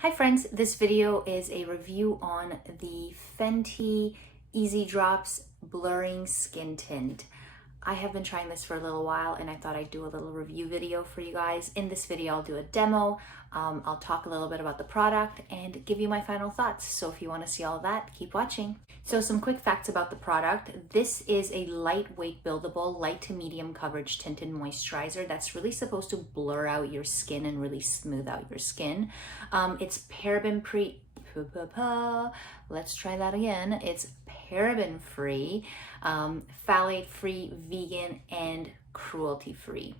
Hi friends, this video is a review on the Fenty Eaze Drops Blurring Skin Tint. I have been trying this for a little while and I thought I'd do a little review video for you guys. In this video, I'll do a demo. I'll talk a little bit about the product and give you my final thoughts. So if you want to see all that, keep watching. So some quick facts about the product. This is a lightweight buildable, light to medium coverage tinted moisturizer that's really supposed to blur out your skin and really smooth out your skin. It's paraben-free. Let's try that again. It's paraben-free, phthalate-free, vegan, and cruelty-free.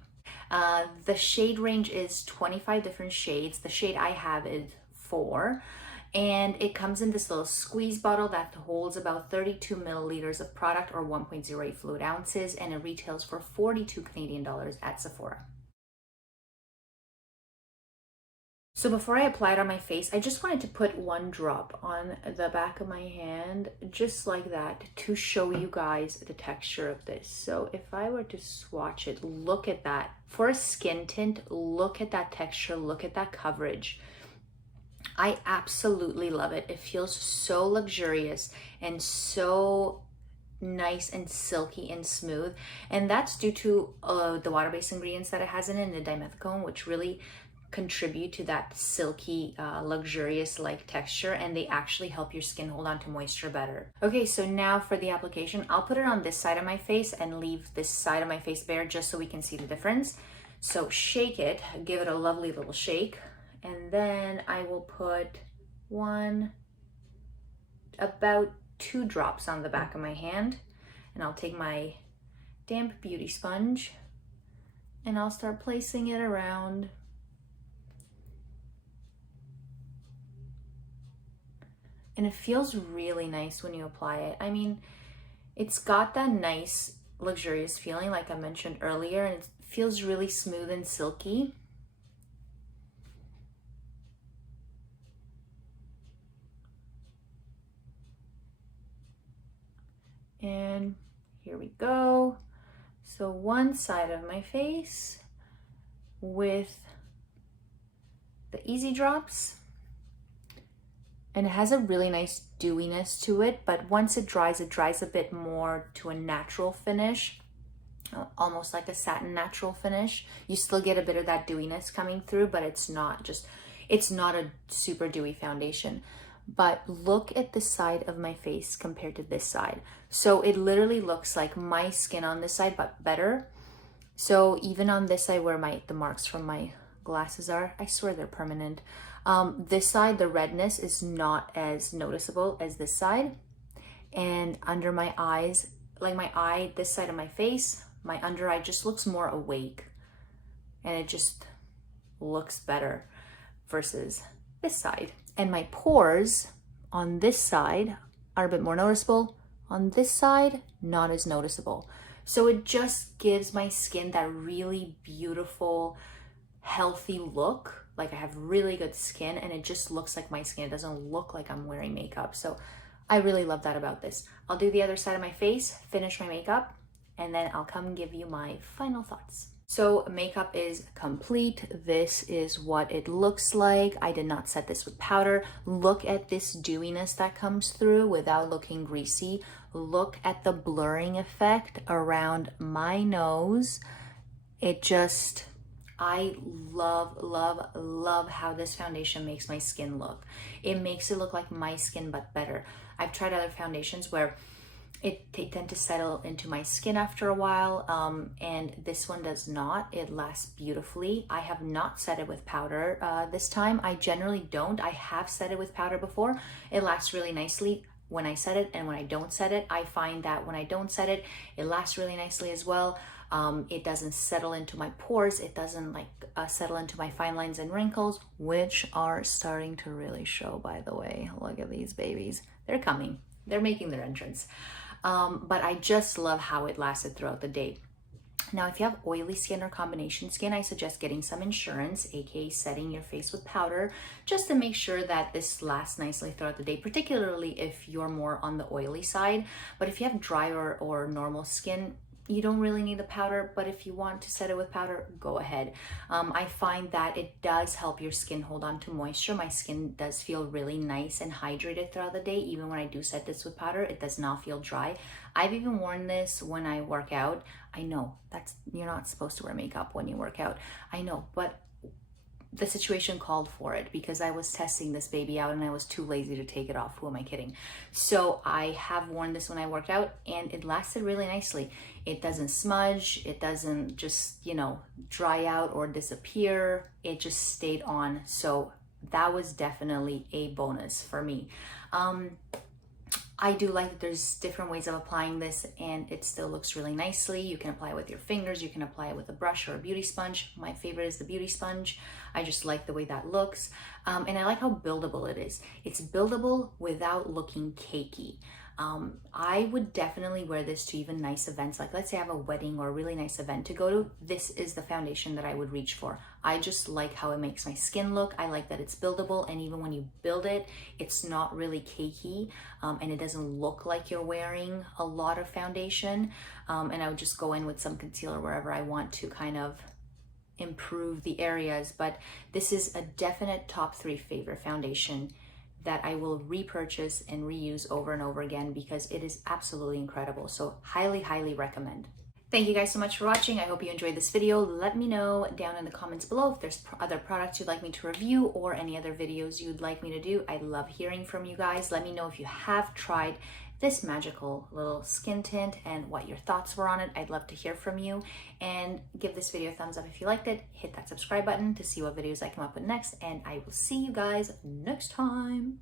The shade range is 25 different shades. The shade I have is 4. And it comes in this little squeeze bottle that holds about 32 milliliters of product or 1.08 fluid ounces, and it retails for 42 Canadian dollars at Sephora. So before I apply it on my face, I just wanted to put one drop on the back of my hand, just like that, to show you guys the texture of this. So if I were to swatch it, look at that. For a skin tint, look at that texture, look at that coverage. I absolutely love it. It feels so luxurious and so nice and silky and smooth. And that's due to the water-based ingredients that it has in it, and the dimethicone, which really contribute to that silky, luxurious-like texture, and they actually help your skin hold on to moisture better. Okay, so now for the application, I'll put it on this side of my face and leave this side of my face bare just so we can see the difference. So shake it, give it a lovely little shake, and then I will put about 2 drops on the back of my hand, and I'll take my damp beauty sponge and I'll start placing it around. And it feels really nice when you apply it. I mean, it's got that nice, luxurious feeling like I mentioned earlier, and it feels really smooth and silky. And here we go. So one side of my face with the Eaze Drops. And it has a really nice dewiness to it, but once it dries a bit more to a natural finish, almost like a satin natural finish. You still get a bit of that dewiness coming through, but it's not a super dewy foundation. But look at the side of my face compared to this side. So it literally looks like my skin on this side, but better. So even on this side where the marks from my glasses are, I swear they're permanent. This side, the redness is not as noticeable as this side. And under my eyes, like my eye, this side of my face, my under eye just looks more awake. And it just looks better versus this side. And my pores on this side are a bit more noticeable. On this side, not as noticeable. So it just gives my skin that really beautiful, healthy look. Like I have really good skin and it just looks like my skin. It doesn't look like I'm wearing makeup. So I really love that about this. I'll do the other side of my face, finish my makeup, and then I'll come give you my final thoughts. So makeup is complete. This is what it looks like. I did not set this with powder. Look at this dewiness that comes through without looking greasy. Look at the blurring effect around my nose. I love, love, love how this foundation makes my skin look. It makes it look like my skin, but better. I've tried other foundations where they tend to settle into my skin after a while, and this one does not. It lasts beautifully. I have not set it with powder this time. I generally don't. I have set it with powder before. It lasts really nicely when I set it, and when I don't set it, I find that when I don't set it, it lasts really nicely as well. It doesn't settle into my pores. It doesn't settle into my fine lines and wrinkles, which are starting to really show, by the way. Look at these babies. They're coming. They're making their entrance. But I just love how it lasted throughout the day. Now, if you have oily skin or combination skin, I suggest getting some insurance, aka setting your face with powder, just to make sure that this lasts nicely throughout the day, particularly if you're more on the oily side. But if you have dry or normal skin, you don't really need the powder, but if you want to set it with powder, go ahead. I find that it does help your skin hold on to moisture. My skin does feel really nice and hydrated throughout the day. Even when I do set this with powder, it does not feel dry. I've even worn this when I work out. I know you're not supposed to wear makeup when you work out. I know, but the situation called for it because I was testing this baby out and I was too lazy to take it off. Who am I kidding? So I have worn this when I worked out and it lasted really nicely. It doesn't smudge. It doesn't just, dry out or disappear. It just stayed on. So that was definitely a bonus for me. I do like that there's different ways of applying this and it still looks really nicely. You can apply it with your fingers, you can apply it with a brush or a beauty sponge. My favorite is the beauty sponge. I just like the way that looks. And I like how buildable it is. It's buildable without looking cakey. I would definitely wear this to even nice events. Like let's say I have a wedding or a really nice event to go to. This is the foundation that I would reach for. I just like how it makes my skin look. I like that it's buildable, and even when you build it, it's not really cakey, and it doesn't look like you're wearing a lot of foundation. And I would just go in with some concealer wherever I want to kind of improve the areas. But this is a definite top 3 favorite foundation that I will repurchase and reuse over and over again because it is absolutely incredible. So highly, highly recommend. Thank you guys so much for watching. I hope you enjoyed this video. Let me know down in the comments below if there's other products you'd like me to review or any other videos you'd like me to do. I love hearing from you guys. Let me know if you have tried this magical little skin tint and what your thoughts were on it. I'd love to hear from you, and give this video a thumbs up if you liked it. Hit that subscribe button to see what videos I come up with next, and I will see you guys next time.